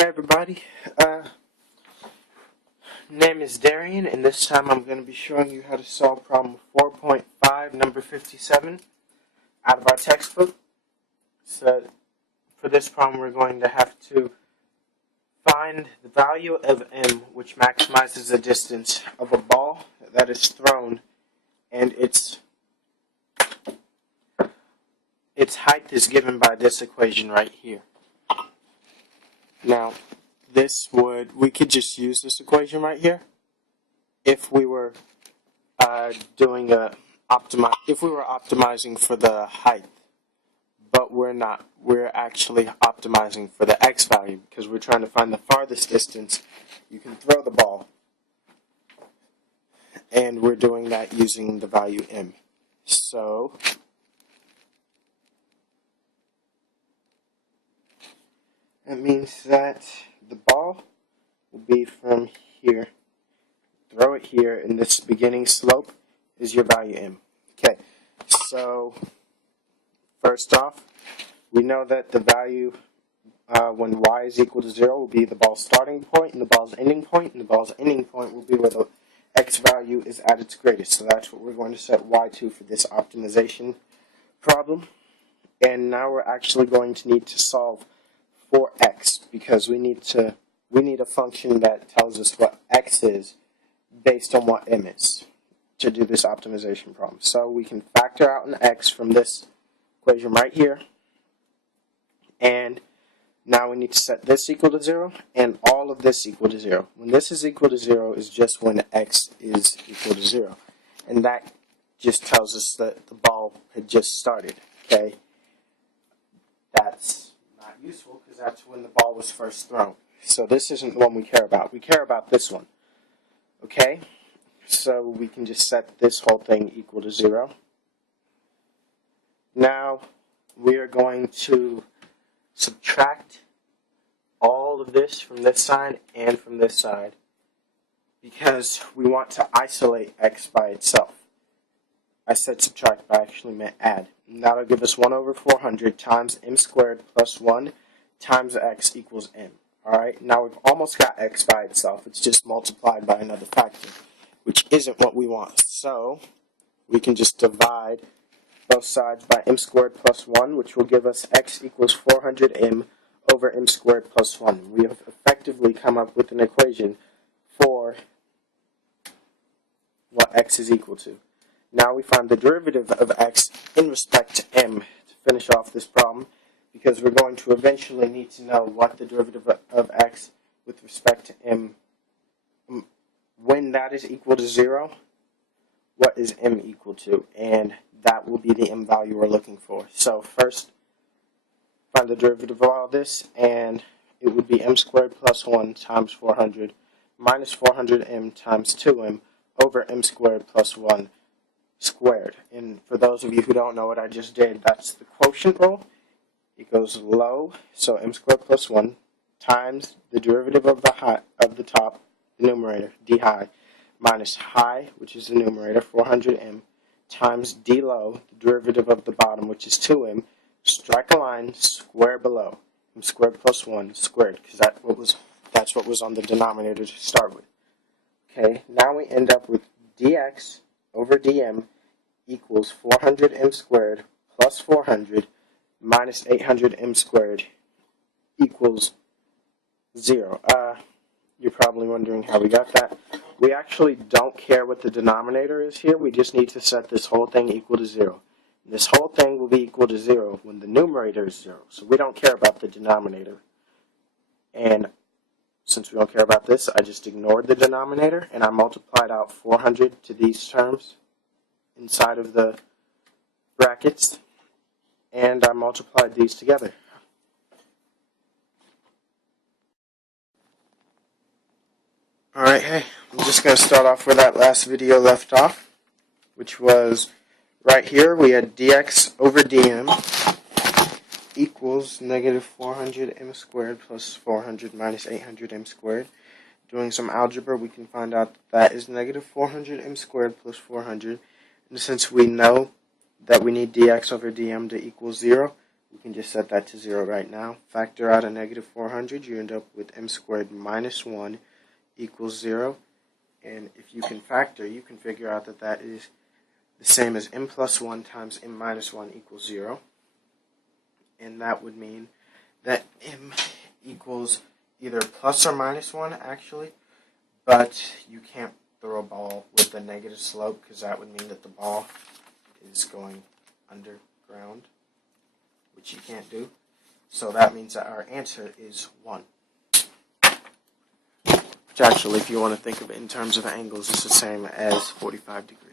Hey everybody, name is Darrien, and this time I'm going to be showing you how to solve problem 4.5, number 57, out of our textbook. So, for this problem we're going to have to find the value of m, which maximizes the distance of a ball that is thrown, and its height is given by this equation right here. Now, we could just use this equation right here if we were optimizing for the height, but we're not. We're actually optimizing for the x value because we're trying to find the farthest distance you can throw the ball, and we're doing that using the value m. So that means that the ball will be from here. Throw it here, and this beginning slope is your value m. Okay, so first off, we know that the value when y is equal to 0 will be the ball's starting point and the ball's ending point, and the ball's ending point will be where the x value is at its greatest. So that's what we're going to set y to for this optimization problem. And now we're actually going to need to solve for x, because we need a function that tells us what x is based on what m is to do this optimization problem. So we can factor out an x from this equation right here, and now we need to set this equal to 0 and all of this equal to 0. When this is equal to 0 is just when x is equal to 0, and that just tells us that the ball had just started. Okay, that's not useful because that's when the ball was first thrown. So this isn't the one we care about. We care about this one. Okay, so we can just set this whole thing equal to 0. Now we are going to subtract all of this from this side and from this side because we want to isolate x by itself. I said subtract, but I actually meant add. And that'll give us 1 over 400 times m squared plus 1 times x equals m. Alright, now we've almost got x by itself. It's just multiplied by another factor, which isn't what we want. So we can just divide both sides by m squared plus 1, which will give us x equals 400m over m squared plus 1. We have effectively come up with an equation for what x is equal to. Now we find the derivative of x in respect to m to finish off this problem, because we're going to eventually need to know what the derivative of x with respect to m, when that is equal to 0, what is m equal to, and that will be the m value we're looking for. So first, find the derivative of all this, and it would be m squared plus 1 times 400 minus 400m times 2m over m squared plus 1 squared. And for those of you who don't know what I just did, that's the quotient rule. It goes low, so m squared plus 1 times the derivative of the top, the numerator, d high, minus high, which is the numerator, 400m, times d low, the derivative of the bottom, which is 2m, strike a line, square below, m squared plus 1 squared, because that's what was on the denominator to start with. Okay, now we end up with dx over dm equals 400m squared plus 400 minus 800m squared equals 0. You're probably wondering how we got that. We actually don't care what the denominator is here. We just need to set this whole thing equal to 0. And this whole thing will be equal to 0 when the numerator is 0. So we don't care about the denominator. And since we don't care about this, I just ignored the denominator, and I multiplied out 400 to these terms inside of the brackets, and I multiplied these together. Alright, hey, I'm just going to start off where that last video left off, which was right here. We had dx over dm equals negative 400m squared plus 400 minus 800m squared. Doing some algebra, we can find out that is negative 400m squared plus 400. And since we know that we need dx over dm to equal 0, We can just set that to 0 right now. Factor out a negative 400, you end up with m squared minus 1 equals 0. And if you can factor, you can figure out that that is the same as m plus 1 times m minus 1 equals 0. And that would mean that m equals either plus or minus 1, actually. But you can't throw a ball with a negative slope, because that would mean that the ball is going underground, which you can't do. So that means that our answer is 1. Which actually, if you want to think of it in terms of angles, is the same as 45 degrees.